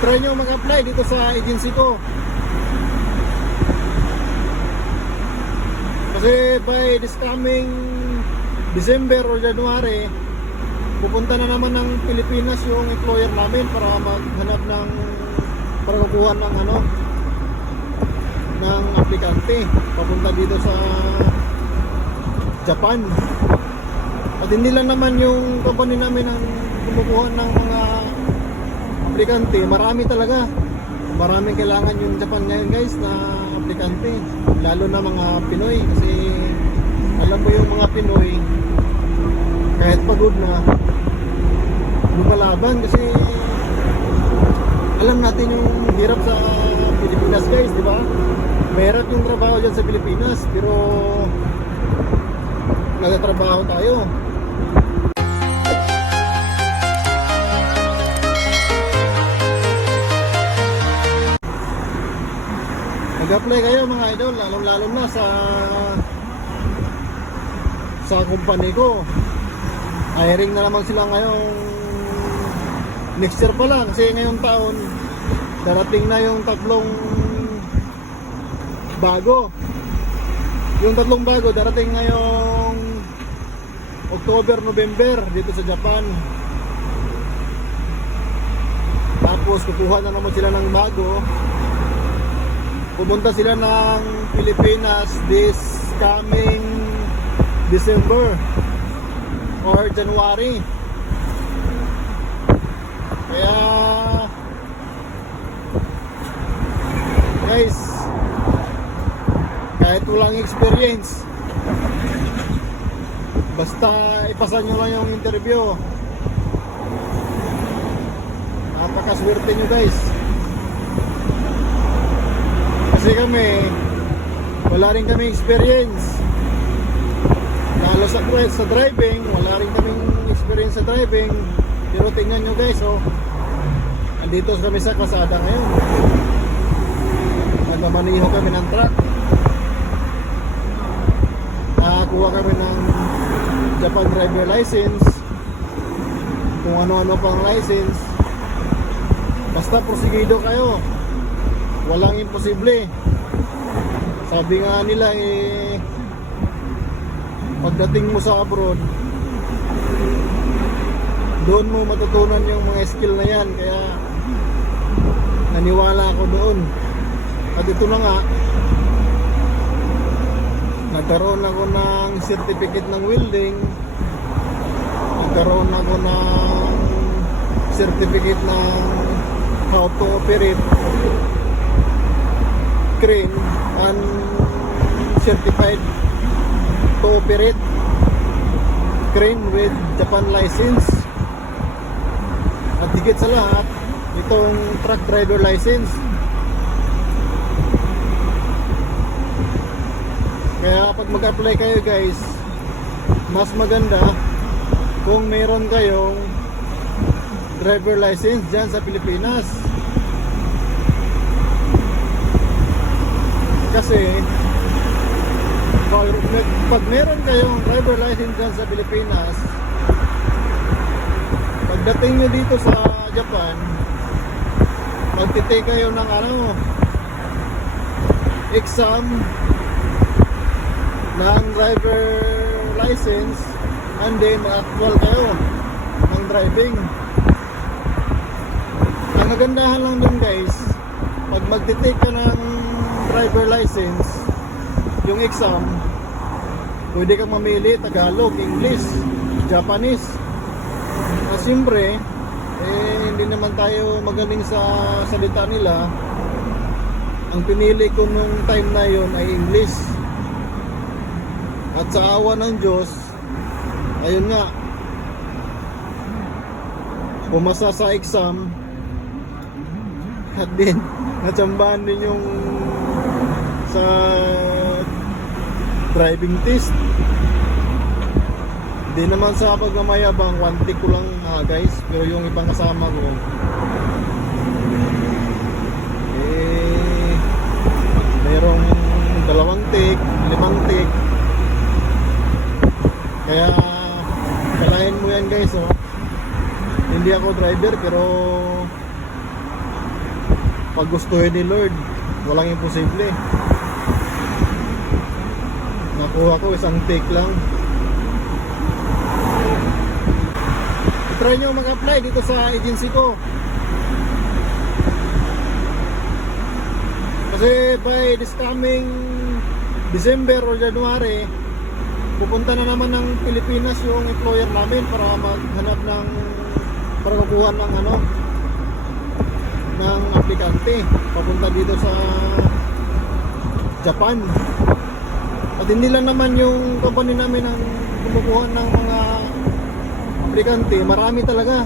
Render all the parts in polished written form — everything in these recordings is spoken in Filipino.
try nyo mag-apply dito sa agency ko. Kasi by this coming December or January, pupunta na naman ng Pilipinas yung employer namin para maghanap ng, para kukuha ng ng aplikante papunta dito sa Japan. At hindi lang naman yung company namin ang kumukuha ng mga aplikante, marami talaga. Maraming kailangan yung Japan ngayon guys na aplikante, lalo na mga Pinoy. Kasi alam mo yung mga Pinoy, kahit pagod na, lumalaban kasi alam natin yung hirap sa Pilipinas guys, di ba? Mahirap yung trabaho dyan sa Pilipinas, pero nagtatrabaho tayo. Nag-apply kayo mga idol, lalo na sa company ko. Hiring na naman sila ngayong next year pa lang, kasi ngayong taon darating na yung tatlong bago. Yung tatlong bago darating ngayong October, November dito sa Japan. Tapos kukuha na naman sila ng bago. Pumunta sila ng Pilipinas this coming December or January. Kaya guys, kahit walang experience, basta ipasa nyo lang yung interview, napakaswerte nyo guys. Kasi kami, wala rin kami experience, lalo sa driving, wala rin kaming experience sa driving. Pero tingnan nyo guys, andito kami sa kalsada ngayon, nagmamaniho kami ng truck, nakakuha kami ng Japan driver license, kung ano-ano pang license. Basta porsigido kayo, walang imposible. Sabi nga nila pagdating mo sa abroad, doon mo matutunan yung mga skill na yan. Kaya naniwala ako doon. At ito na nga, nagkaroon ako ng certificate ng welding, nagkaroon ako ng certificate ng how to operate crane, and certified to operate crane with Japan license. At higit sa lahat, itong truck driver license. Kaya pag mag-apply kayo guys, mas maganda kung meron kayong driver license dyan sa Pilipinas. Kasi pag meron kayong driver license dyan sa Pilipinas, pagdating nyo dito sa Japan, magtitake kayo ng exam ng driver license, and then actual kayo ng driving. Ang nagandahan lang dun guys, pag magtitake ka ng driver license, yung exam, pwede kang mamili Tagalog, English, Japanese. Siyempre, hindi naman tayo magaling sa salita nila. Ang pinili ko nung time na yon ay English. At sa awa ng Diyos, ayun nga, pumasa sa exam. At din, natsambahan din yung sa driving test. Hindi naman sa pagmamayabang, one take ko lang guys. Pero yung ibang kasama ko, merong 2 take, 5 take. Kaya kalahin mo yan guys. Hindi ako driver, pero pag gustuhin ni Lord, walang imposible. Nakuha ko isang take lang. Try nyo mag-apply dito sa agency ko. Kasi by this coming December or January, pupunta na naman ng Pilipinas yung employer namin para maghanap ng, para kukuha ng ng aplikante papunta dito sa Japan. At hindi lang naman yung company namin ang kumukuha ng mga aplikante, marami talaga.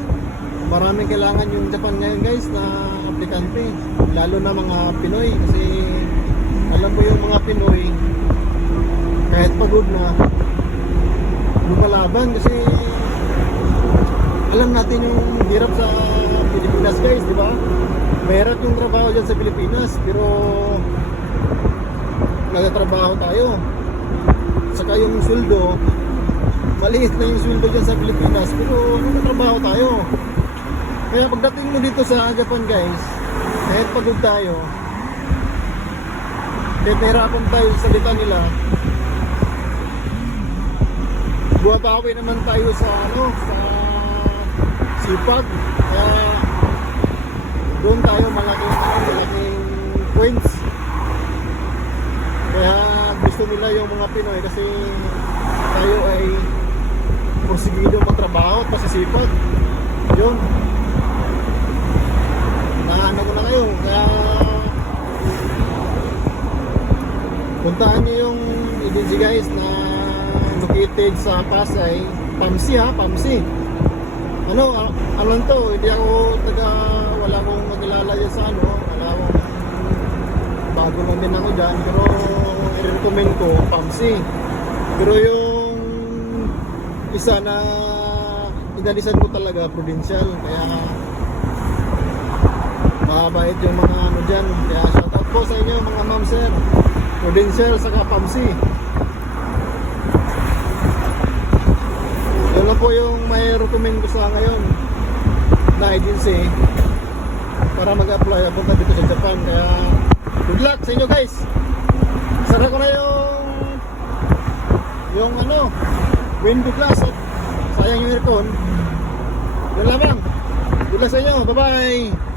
Maraming kailangan yung Japan ngayon guys na aplikante, lalo na mga Pinoy, kasi alam mo yung mga Pinoy kahit pagod na lumalaban, kasi alam natin yung hirap sa Pilipinas guys, di ba? Mahirap yung trabaho dyan sa Pilipinas, pero nagtatrabaho tayo. Saka yung sweldo, maliit na yung sweldo dyan sa Pilipinas, pero nagtatrabaho tayo. Kaya pagdating mo dito sa Japan guys, kahit pagod tayo, kahit nahirapan tayo sa salita nila, buwatawi naman tayo sa sa sipag. Kaya doon tayo malaking points. Kaya gusto nila yung mga Pinoy kasi tayo ay porsigido magtrabaho at masisipag. Yun, naano ko na kayo. Kaya puntaan nyo yung agency guys na located sa Pasay. Pamsi ha, Pamsi. Alam to, hindi ako wala akong nagilala dyan sa wala akong, bago lang din ako dyan, pero i-recommend ko Pamsi. Pero yung isa na inalisan ko talaga, Prudential, kaya mabait yung mga dyan. Kaya shoutout po sa inyo mga ma'am sir, Prudential saka Pamsi. Yun lang po yung may recommend ko sa ngayon na agency para mag-apply ako dito sa Japan. Kaya good luck sa inyo guys. Sara ko na yung window glass at sayang yung aircon. Yun lamang. Good luck sa inyo. Bye bye.